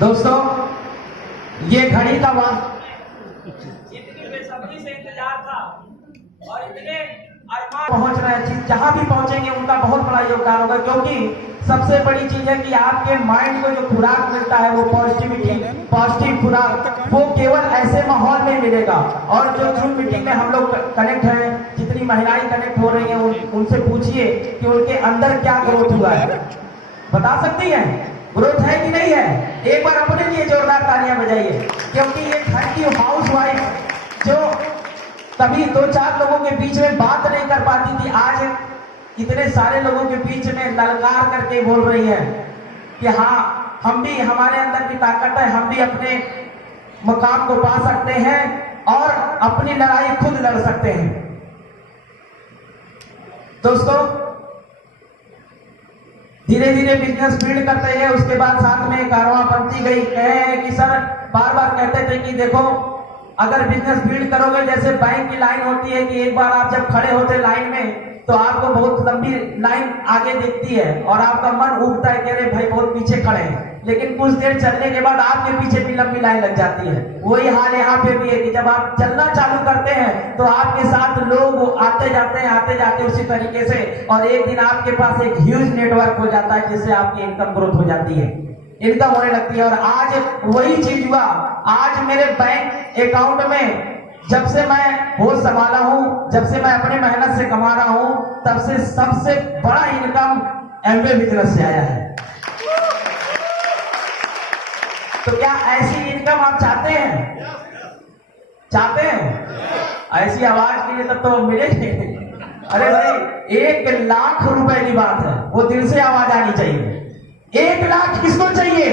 दोस्तों ये घड़ी का इतनी बेसब्री से इंतजार था और इतने अरमान पहुंच रहे हैं, जहां भी पहुंचेंगे उनका बहुत बड़ा योगदान होगा, क्योंकि सबसे बड़ी चीज है कि आपके माइंड को जो खुराक मिलता है वो पॉजिटिव खुराक वो केवल ऐसे माहौल में मिलेगा। और जो जूम मीटिंग में हम लोग कनेक्ट हैं, जितनी महिलाएं कनेक्ट हो रही हैं उनसे पूछिए कि उनके अंदर क्या ग्रोथ हुआ है, बता सकती हैं ग्रोथ है कि नहीं है? एक बार अपने लिए जोरदार तालियां बजाइए, क्योंकि ये घर की हाउस वाइफ जो कभी 2-4 लोगों के बीच में बात नहीं कर पाती थी, आज इतने सारे लोगों के बीच में ललकार करके बोल रही है कि हाँ हम भी, हमारे अंदर भी ताकत है, हम भी अपने मुकाम को पा सकते हैं और अपनी लड़ाई खुद लड़ सकते हैं। दोस्तों धीरे धीरे बिजनेस बिल्ड करते हैं, उसके बाद साथ में कारवां बनती गई। कहे कि सर बार बार कहते थे कि देखो अगर बिजनेस बिल्ड करोगे, जैसे बैंक की लाइन होती है कि एक बार आप जब खड़े होते लाइन में तो आपको बहुत लंबी लाइन आगे दिखती है और आपका मन उठता है कि अरे भाई बहुत पीछे खड़े हैं, लेकिन कुछ देर चलने के बाद आपके पीछे भी लंबी लाइन लग जाती है। वही हाल यहाँ पे भी है कि जब आप चलना चालू करते हैं तो आपके साथ लोग आते जाते उसी तरीके से, और एक दिन आपके पास एक ह्यूज नेटवर्क हो जाता है जिससे आपकी इनकम ग्रोथ हो जाती है, इनकम होने लगती है। और आज वही चीज हुआ, आज मेरे बैंक अकाउंट में जब से मैं होश संभाला हूं, जब से मैं अपने मेहनत से कमा रहा हूं, तब से सबसे बड़ा इनकम एमवे बिजनेस से आया है। तो क्या ऐसी इनकम आप चाहते हैं? चाहते हैं? ऐसी आवाज के लिए तब तो मिलेगी। अरे भाई 1 लाख रुपए की बात है, वो दिल से आवाज आनी चाहिए। 1 लाख किसको चाहिए?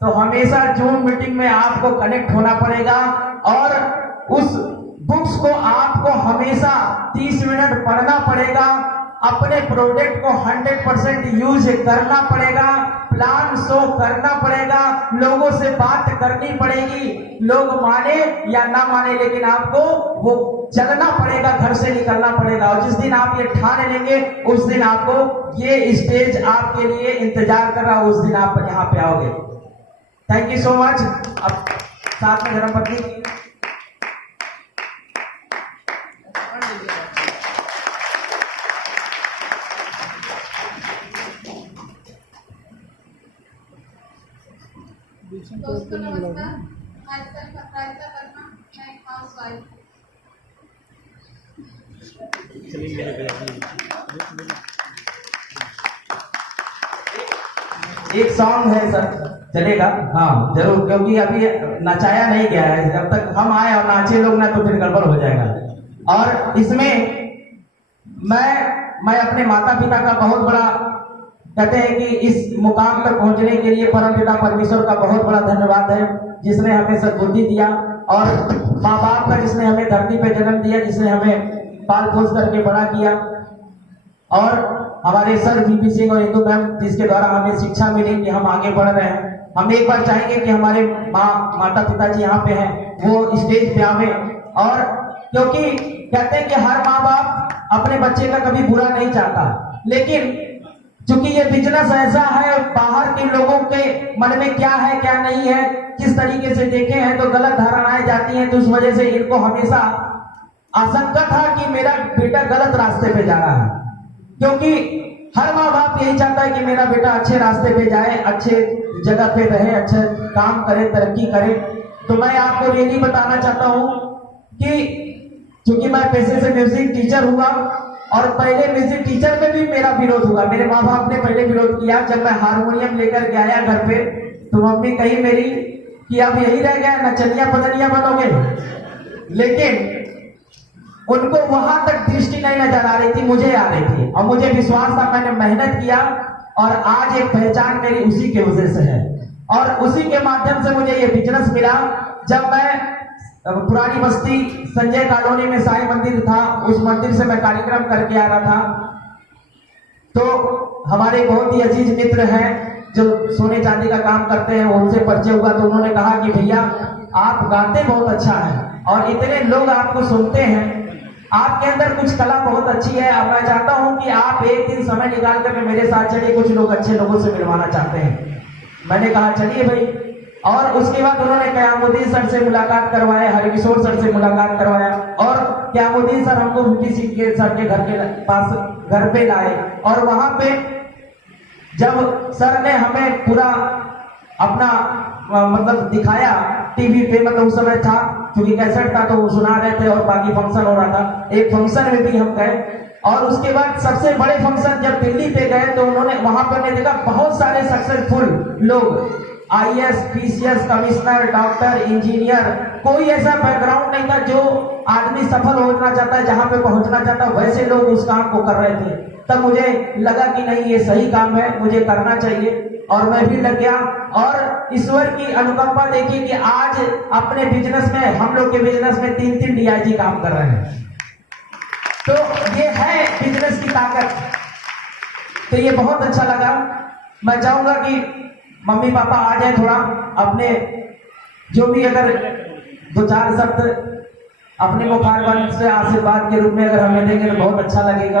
तो हमेशा जूम मीटिंग में आपको कनेक्ट होना पड़ेगा और उस बुक्स को आपको हमेशा 30 मिनट पढ़ना पड़ेगा, अपने प्रोडक्ट को 100% यूज करना पड़ेगा, प्लान शो करना पड़ेगा, लोगों से बात करनी पड़ेगी, लोग माने या ना माने लेकिन आपको वो चलना पड़ेगा, घर से निकलना पड़ेगा। और जिस दिन आप ये ठान लेंगे उस दिन आपको ये स्टेज आपके लिए इंतजार कर रहा, उस दिन आप यहाँ पे आओगे। Thank you so much. अब साथ में धर्मपत्नी दोस्तों नमस्कार। आजकल पत्रकारिता करना मैं एक हाउसवाइफ। एक सॉन्ग है सर, चलेगा? हाँ जरूर, क्योंकि अभी नचाया नहीं गया है, जब तक हम आए और नाचे लोग ना तो फिर गड़बड़ हो जाएगा। और इसमें मैं अपने माता पिता का बहुत बड़ा, कहते हैं कि इस मुकाम तक पहुंचने के लिए परमपिता परमेश्वर का बहुत बड़ा धन्यवाद है, जिसने हमें सद्बुद्धि दिया, और माँ बाप का जिसने हमें धरती पे जन्म दिया, जिसने हमें पाल पोस करके बड़ा किया, और हमारे सर बीपी सिंह और इंदू मैम जिसके द्वारा हमें शिक्षा मिली कि हम आगे बढ़ रहे हैं। हम एक बार चाहेंगे कि हमारे माता पिताजी यहाँ पे हैं, वो स्टेज पे आवे, और क्योंकि कहते हैं कि हर माँ बाप अपने बच्चे का कभी बुरा नहीं चाहता, लेकिन चूंकि ये बिजनेस ऐसा है, बाहर के लोगों के मन में क्या है क्या नहीं है, किस तरीके से देखे हैं तो गलत धारणाएं जाती हैं, तो उस वजह से इनको हमेशा आशंका था कि मेरा बेटा गलत रास्ते पे जा रहा है, क्योंकि हर माँ बाप यही चाहता है कि मेरा बेटा अच्छे रास्ते पे जाए, अच्छे जगह पे रहे, अच्छा काम करे, तरक्की करे। तो मैं आपको ये नहीं बताना चाहता हूँ कि चूंकि मैं पेशे से म्यूजिक टीचर हुआ, और पहले म्यूजिक टीचर में भी मेरा विरोध हुआ, मेरे माँ बाप ने पहले विरोध किया। जब मैं हारमोनियम लेकर के आया घर पे तो मम्मी कही मेरी कि अब यही रह गया, नचनिया पदनिया बनोगे, लेकिन उनको वहां तक दृष्टि नहीं नजर आ रही थी, मुझे आ रही थी, और मुझे विश्वास था, मैंने मेहनत किया, और आज एक पहचान मेरी उसी के वजह से है, और उसी के माध्यम से मुझे ये बिजनेस मिला। जब मैं पुरानी बस्ती संजय कॉलोनी में साईं मंदिर था, उस मंदिर से मैं कार्यक्रम करके आ रहा था, तो हमारे बहुत ही अजीज मित्र हैं जो सोने चांदी का काम करते हैं, उनसे परिचय हुआ, तो उन्होंने कहा कि भैया आप गाते बहुत अच्छा है और इतने लोग आपको सुनते हैं, आपके अंदर कुछ कला बहुत अच्छी है। अब मैं चाहता हूं कि आप एक दिन समय निकाल कर मेरे साथ चलिए, कुछ लोग अच्छे लोगों से मिलवाना चाहते हैं। मैंने कहा चलिए भाई। और उसके बाद उन्होंने कयामुद्दीन सर से मुलाकात करवाया, हरिकिशोर सर से मुलाकात करवाया, और कयामुद्दीन सर हमको वीपी सिंह के सर के घर के पास घर पे लाए। और वहां पे जब सर ने हमें पूरा अपना मतलब दिखाया टीवी पे, मतलब उस समय था क्योंकि कैसेट था तो वो सुना रहे थे और बाकी फंक्शन हो रहा था। एक फंक्शन में भी हम गए और उसके बाद सबसे बड़े फंक्शन जब दिल्ली पे गए तो उन्होंने वहां पर ने देखा बहुत सारे सक्सेसफुल लोग, IAS, PCS, commissioner, doctor, engineer, कोई ऐसा बैकग्राउंड नहीं था जो आदमी सफल होना चाहता है, जहां पे पहुंचना चाहता है, वैसे लोग उस काम को कर रहे थे। तब मुझे लगा कि नहीं ये सही काम है, मुझे करना चाहिए और मैं भी लग गया। और ईश्वर की अनुकंपा देखिए कि आज अपने बिजनेस में, हम लोग के बिजनेस में 3-3 DIG काम कर रहे हैं। तो ये है बिजनेस की ताकत। तो ये बहुत अच्छा लगा। मैं चाहूंगा कि मम्मी पापा आ जाए, थोड़ा अपने जो भी अगर 2-4 शब्द अपने मुखारबंद से आशीर्वाद के रूप में अगर हमें देंगे तो बहुत अच्छा लगेगा।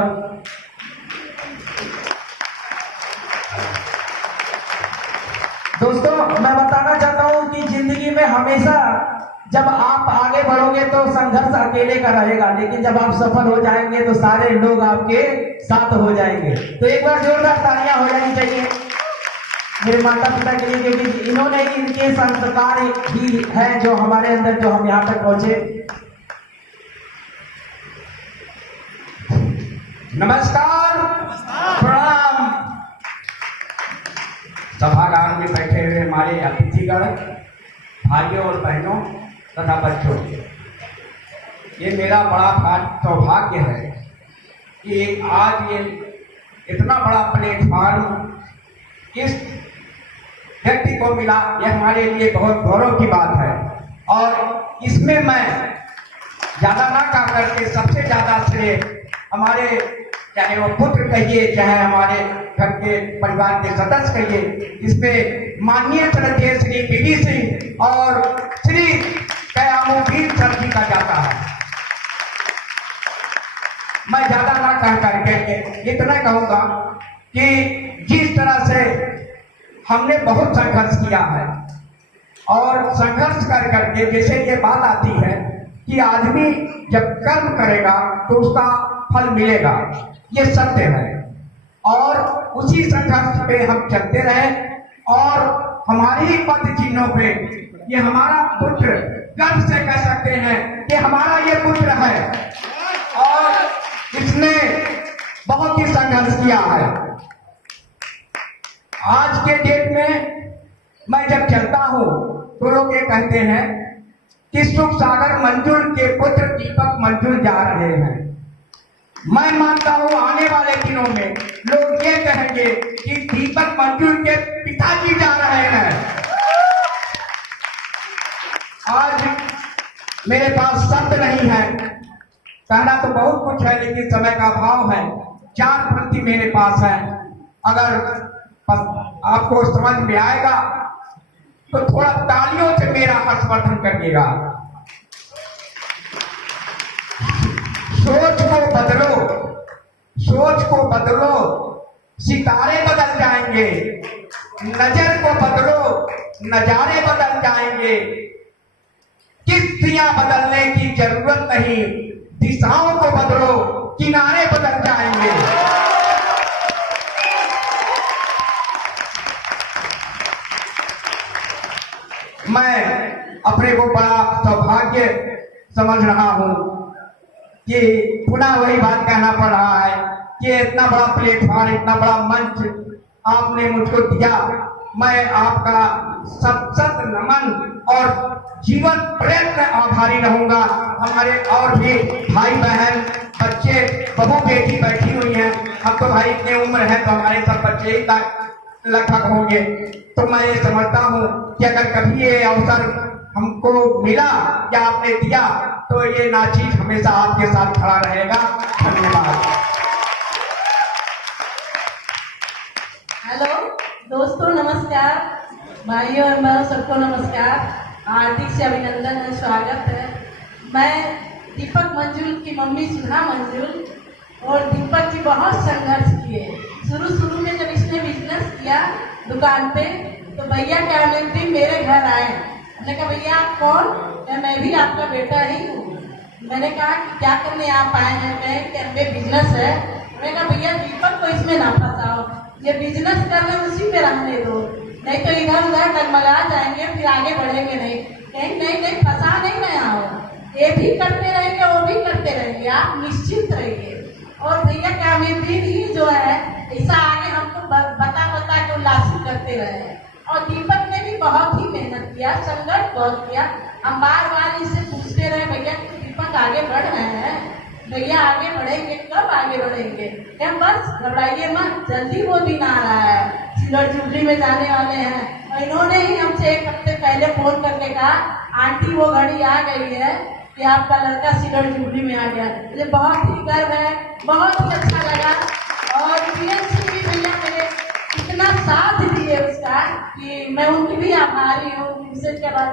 दोस्तों मैं बताना चाहता हूं कि जिंदगी में हमेशा जब आप आगे बढ़ोगे तो संघर्ष अकेले का रहेगा, लेकिन जब आप सफल हो जाएंगे तो सारे लोग आपके साथ हो जाएंगे। तो एक बार जोरदार तालियां हो जानी चाहिए मेरे माता पिता के लिए, क्योंकि इन्होंने ही, इनके संस्कार ही है जो हमारे अंदर, जो हम यहाँ तक पहुंचे। नमस्कार, प्रणाम। सभागार में बैठे हुए हमारे अतिथिगण, भाइयों और बहनों तथा बच्चों, ये मेरा बड़ा सौभाग्य है कि आज ये इतना बड़ा प्लेटफॉर्म इस व्यक्ति को मिला। यह हमारे लिए बहुत गौरव की बात है और इसमें मैं ज्यादा ना कह करके सबसे ज्यादा श्रेय हमारे, चाहे वो पुत्र कहिए चाहे हमारे घर के परिवार के सदस्य कहिए, इसमें माननीय श्रद्धेय श्री बीडी सिंह और श्री कयामुद्दीन सर जी का जाता है। मैं ज्यादा ना कह करके इतना कहूंगा कि जिस तरह से हमने बहुत संघर्ष किया है और संघर्ष कर करके जैसे ये बात आती है कि आदमी जब कर्म करेगा तो उसका फल मिलेगा, ये सत्य है। और उसी संघर्ष पे हम चलते रहे और हमारी ही पद चिन्हों पे ये हमारा पुत्र, गर्व से कह सकते हैं कि हमारा ये पुत्र है और इसने बहुत ही संघर्ष किया है। आज के डेट में मैं जब चलता हूं तो लोग ये कहते हैं कि सुख सागर मंजुल के पुत्र दीपक मंजुल जा रहे हैं। मैं मानता हूं आने वाले दिनों में लोग ये कहेंगे कि दीपक मंजुल के पिताजी जा रहे हैं। आज मेरे पास शब्द नहीं है, कहना तो बहुत कुछ है लेकिन समय का अभाव है। 4 पंक्ति मेरे पास है, अगर आपको समझ में आएगा तो थोड़ा तालियों से मेरा हर्षवर्धन करिएगा। सोच को बदलो, सोच को बदलो, सितारे बदल जाएंगे। नजर को बदलो, नजारे बदल जाएंगे। किश्तियां बदलने की जरूरत नहीं, दिशाओं को बदलो, किनारे बदल जाएंगे। मैं अपने को बड़ा सौभाग्य समझ रहा हूं कि पुनः वही बात कहना पड़ रहा है कि इतना बड़ा प्लेटफॉर्म, इतना बड़ा मंच आपने मुझको दिया। मैं आपका सत नमन और जीवन पर्यंत आभारी रहूंगा। हमारे और भी भाई बहन, बच्चे, बहू बेटी बैठी हुई हैं। हम तो भाई इतने उम्र है तो हमारे सब बच्चे ही लगभग होंगे। तो मैं ये समझता हूँ कि अगर कभी ये अवसर हमको मिला या आपने दिया तो ये नाचीज हमेशा आपके साथ खड़ा रहेगा। धन्यवाद। हेलो दोस्तों, नमस्कार। भाइयों और बहनों सबको नमस्कार, हार्दिक से अभिनंदन है, स्वागत है। मैं दीपक मंजुल की मम्मी सुधा मंजुल, और दीपक जी बहुत संघर्ष किए। शुरू में जब इसने बिजनेस किया दुकान पे तो भैया क्या दिन मेरे घर आए। मैंने कहा भैया आप कौन? मैं भी आपका बेटा ही हूँ। मैंने कहा कि क्या करने आप आए हैं? कहें कि हमें बिजनेस है। मैंने कहा भैया दीपक को इसमें ना फंसाओ, ये बिजनेस कर रहे उसी में रहने दो, नहीं तो इधर उधर डगमगा जाएंगे, फिर आगे बढ़ेंगे नहीं। कहीं नहीं नहीं फंसा नहीं रहे हो, ये भी करते रहेंगे वो भी करते रहेंगे, आप निश्चिंत रहिए। और भैया क्या दिन ही जो है ऐसा आगे हमको बता के उल्लासित करते रहे। और दीपक ने भी बहुत ही मेहनत किया, संघर्ष बहुत किया। हम बार बार इससे पूछते रहे भैया दीपक आगे बढ़ रहे हैं, भैया आगे बढ़ेंगे, कब आगे बढ़ेंगे? क्या बस घबराइए मत, जल्दी वो दिन आ रहा है, सिल्वर जुबली में जाने वाले हैं। और इन्होंने ही हमसे 1 हफ्ते पहले फोन करके कहा आंटी वो घड़ी आ गई है कि आपका लड़का सिल्वर जुबली में आ गया। मुझे बहुत ही गर्व है, बहुत ही अच्छा लगा। और PNC भी भैया मेरे इतना साथ दिए उसका कि मैं उनकी भी आभारी हूँ, विशेष के बाद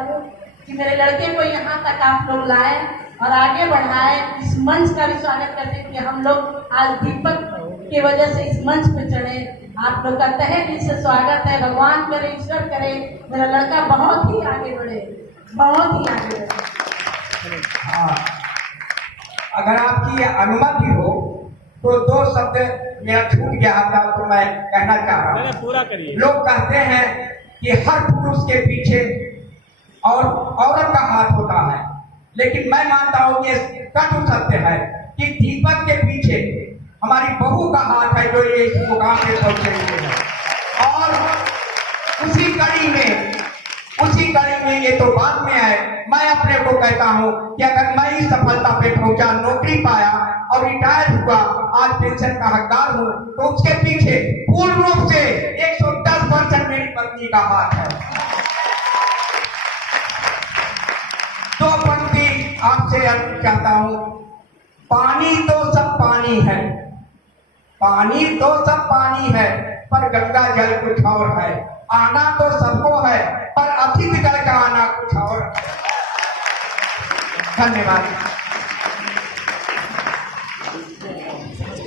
कि मेरे लड़के को यहाँ तक आप लोग लाए और आगे बढ़ाए। इस मंच का भी स्वागत करते हैं कि हम लोग आज दीपक की वजह से इस मंच पे चढ़े। आप लोग का तहे दिल से स्वागत है। भगवान करे, ईश्वर करे, मेरा लड़का बहुत ही आगे बढ़े, बहुत ही आगे बढ़े। हाँ, अगर आपकी अनुमति हो तो 2 शब्द मेरा छूट गया था तो मैं कहना चाह रहा हूँ। पूरा करिए। लोग कहते हैं कि हर पुरुष के पीछे और औरत का हाथ होता है, लेकिन मैं मानता हूँ कि कटु सत्य है कि दीपक के पीछे हमारी बहू का हाथ है जो ये इस मुकाम पे पहुंचे हुए हैं। और उसी कड़ी में ये तो बाद में है, मैं अपने को कहता हूँ कि अगर मैं इस सफलता पे पहुंचा, नौकरी पाया और रिटायर हुआ, आज पेंशन का हकदार हूँ, तो उसके पीछे पूर्ण रूप से 110% मेरी पत्नी का हाथ है। 2 पंक्ति आपसे चाहता हूँ। पानी तो सब पानी है, पानी तो सब पानी है, पर गंगा जल कुछ और है। आना तो सबको है, पर अतिथि जल का आना कुछ और है। धन्यवाद।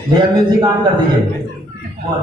भैया म्यूजिक ऑन कर दीजिए। और